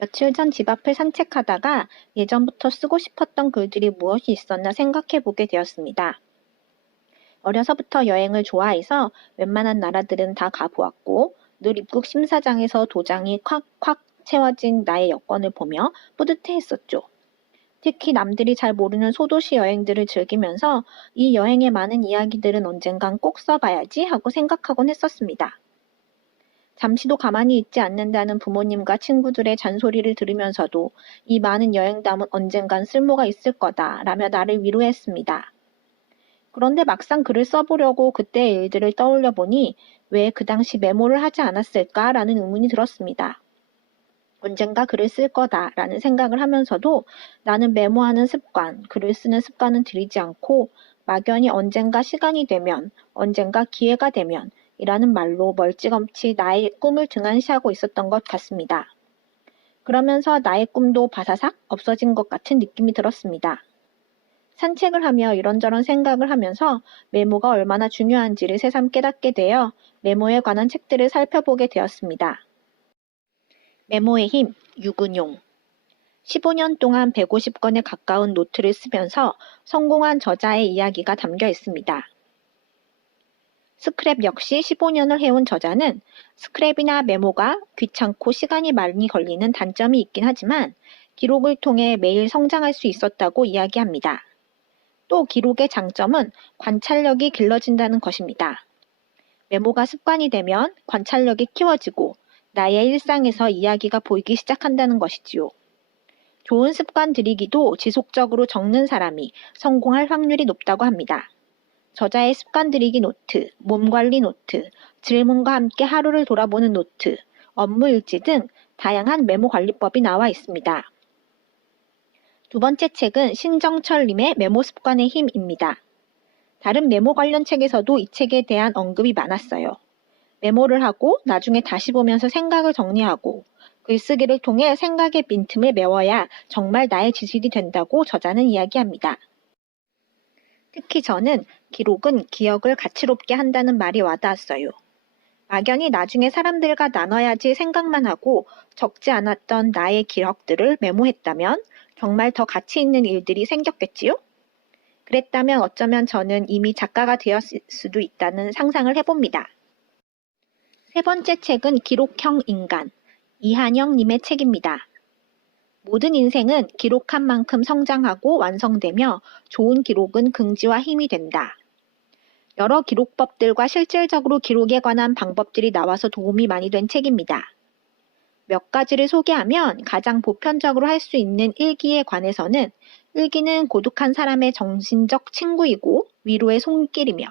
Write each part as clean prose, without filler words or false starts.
며칠 전 집 앞을 산책하다가 예전부터 쓰고 싶었던 글들이 무엇이 있었나 생각해 보게 되었습니다. 어려서부터 여행을 좋아해서 웬만한 나라들은 다 가보았고, 늘 입국 심사장에서 도장이 콱콱 채워진 나의 여권을 보며 뿌듯해했었죠. 특히 남들이 잘 모르는 소도시 여행들을 즐기면서 이 여행의 많은 이야기들은 언젠간 꼭 써봐야지 하고 생각하곤 했었습니다. 잠시도 가만히 있지 않는다는 부모님과 친구들의 잔소리를 들으면서도 이 많은 여행담은 언젠간 쓸모가 있을 거다라며 나를 위로했습니다. 그런데 막상 글을 써보려고 그때의 일들을 떠올려 보니 왜 그 당시 메모를 하지 않았을까라는 의문이 들었습니다. 언젠가 글을 쓸 거다라는 생각을 하면서도 나는 메모하는 습관, 글을 쓰는 습관은 들이지 않고 막연히 언젠가 시간이 되면, 언젠가 기회가 되면 이라는 말로 멀찌감치 나의 꿈을 등한시하고 있었던 것 같습니다. 그러면서 나의 꿈도 바사삭 없어진 것 같은 느낌이 들었습니다. 산책을 하며 이런저런 생각을 하면서 메모가 얼마나 중요한지를 새삼 깨닫게 되어 메모에 관한 책들을 살펴보게 되었습니다. 메모의 힘, 유근용. 15년 동안 150건에 가까운 노트를 쓰면서 성공한 저자의 이야기가 담겨 있습니다. 스크랩 역시 15년을 해온 저자는 스크랩이나 메모가 귀찮고 시간이 많이 걸리는 단점이 있긴 하지만 기록을 통해 매일 성장할 수 있었다고 이야기합니다. 또 기록의 장점은 관찰력이 길러진다는 것입니다. 메모가 습관이 되면 관찰력이 키워지고 나의 일상에서 이야기가 보이기 시작한다는 것이지요. 좋은 습관 들이기도 지속적으로 적는 사람이 성공할 확률이 높다고 합니다. 저자의 습관 들이기 노트, 몸 관리 노트, 질문과 함께 하루를 돌아보는 노트, 업무 일지 등 다양한 메모 관리법이 나와 있습니다. 두 번째 책은 신정철님의 메모 습관의 힘입니다. 다른 메모 관련 책에서도 이 책에 대한 언급이 많았어요. 메모를 하고 나중에 다시 보면서 생각을 정리하고 글쓰기를 통해 생각의 빈틈을 메워야 정말 나의 지식이 된다고 저자는 이야기합니다. 특히 저는 기록은 기억을 가치롭게 한다는 말이 와닿았어요. 막연히 나중에 사람들과 나눠야지 생각만 하고 적지 않았던 나의 기억들을 메모했다면 정말 더 가치 있는 일들이 생겼겠지요? 그랬다면 어쩌면 저는 이미 작가가 되었을 수도 있다는 상상을 해봅니다. 세 번째 책은 기록형 인간, 이한영님의 책입니다. 모든 인생은 기록한 만큼 성장하고 완성되며 좋은 기록은 긍지와 힘이 된다. 여러 기록법들과 실질적으로 기록에 관한 방법들이 나와서 도움이 많이 된 책입니다. 몇 가지를 소개하면 가장 보편적으로 할 수 있는 일기에 관해서는 일기는 고독한 사람의 정신적 친구이고 위로의 손길이며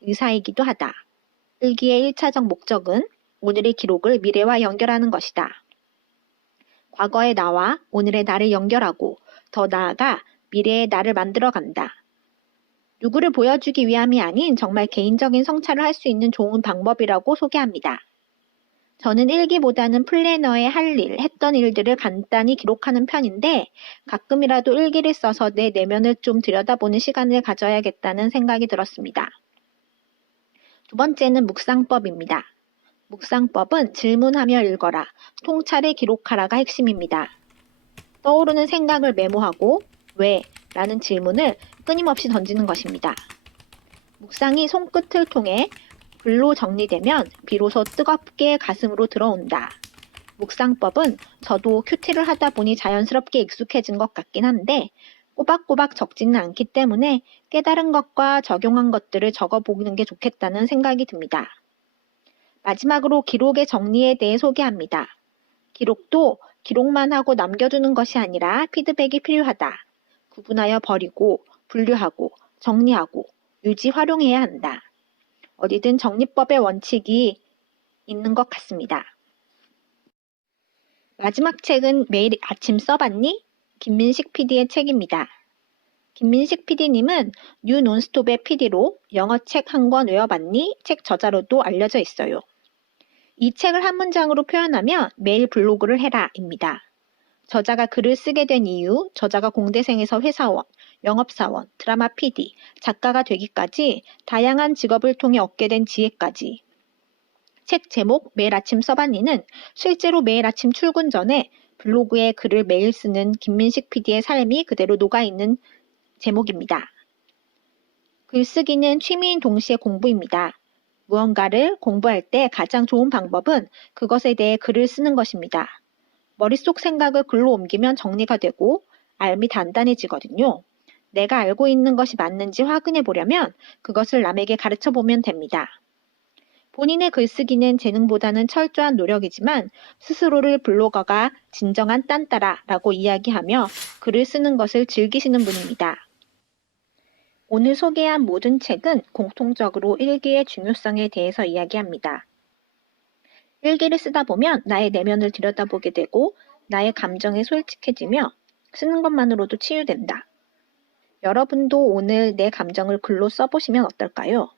의사이기도 하다. 일기의 1차적 목적은 오늘의 기록을 미래와 연결하는 것이다. 과거의 나와 오늘의 나를 연결하고 더 나아가 미래의 나를 만들어간다. 누구를 보여주기 위함이 아닌 정말 개인적인 성찰을 할 수 있는 좋은 방법이라고 소개합니다. 저는 일기보다는 플래너에 할 일, 했던 일들을 간단히 기록하는 편인데 가끔이라도 일기를 써서 내 내면을 좀 들여다보는 시간을 가져야겠다는 생각이 들었습니다. 두 번째는 묵상법입니다. 묵상법은 질문하며 읽어라, 통찰을 기록하라가 핵심입니다. 떠오르는 생각을 메모하고 왜? 라는 질문을 끊임없이 던지는 것입니다. 묵상이 손끝을 통해 글로 정리되면 비로소 뜨겁게 가슴으로 들어온다. 묵상법은 저도 큐티를 하다 보니 자연스럽게 익숙해진 것 같긴 한데 꼬박꼬박 적지는 않기 때문에 깨달은 것과 적용한 것들을 적어보는 게 좋겠다는 생각이 듭니다. 마지막으로 기록의 정리에 대해 소개합니다. 기록도 기록만 하고 남겨두는 것이 아니라 피드백이 필요하다. 구분하여 버리고 분류하고 정리하고 유지 활용해야 한다. 어디든 정리법의 원칙이 있는 것 같습니다. 마지막 책은 매일 아침 써봤니? 김민식 PD의 책입니다. 김민식 PD님은 뉴 논스톱의 PD로 영어 책 한 권 외워봤니? 책 저자로도 알려져 있어요. 이 책을 한 문장으로 표현하면 매일 블로그를 해라입니다. 저자가 글을 쓰게 된 이유, 저자가 공대생에서 회사원, 영업사원, 드라마 PD, 작가가 되기까지 다양한 직업을 통해 얻게 된 지혜까지. 책 제목 매일 아침 써봤니는 실제로 매일 아침 출근 전에 블로그에 글을 매일 쓰는 김민식 PD의 삶이 그대로 녹아있는 제목입니다. 글쓰기는 취미인 동시에 공부입니다. 무언가를 공부할 때 가장 좋은 방법은 그것에 대해 글을 쓰는 것입니다. 머릿속 생각을 글로 옮기면 정리가 되고 알미 단단해지거든요. 내가 알고 있는 것이 맞는지 확인해 보려면 그것을 남에게 가르쳐 보면 됩니다. 본인의 글쓰기는 재능보다는 철저한 노력이지만 스스로를 블로거가 진정한 딴따라라고 이야기하며 글을 쓰는 것을 즐기시는 분입니다. 오늘 소개한 모든 책은 공통적으로 일기의 중요성에 대해서 이야기합니다. 일기를 쓰다 보면 나의 내면을 들여다보게 되고 나의 감정에 솔직해지며 쓰는 것만으로도 치유된다. 여러분도 오늘 내 감정을 글로 써보시면 어떨까요?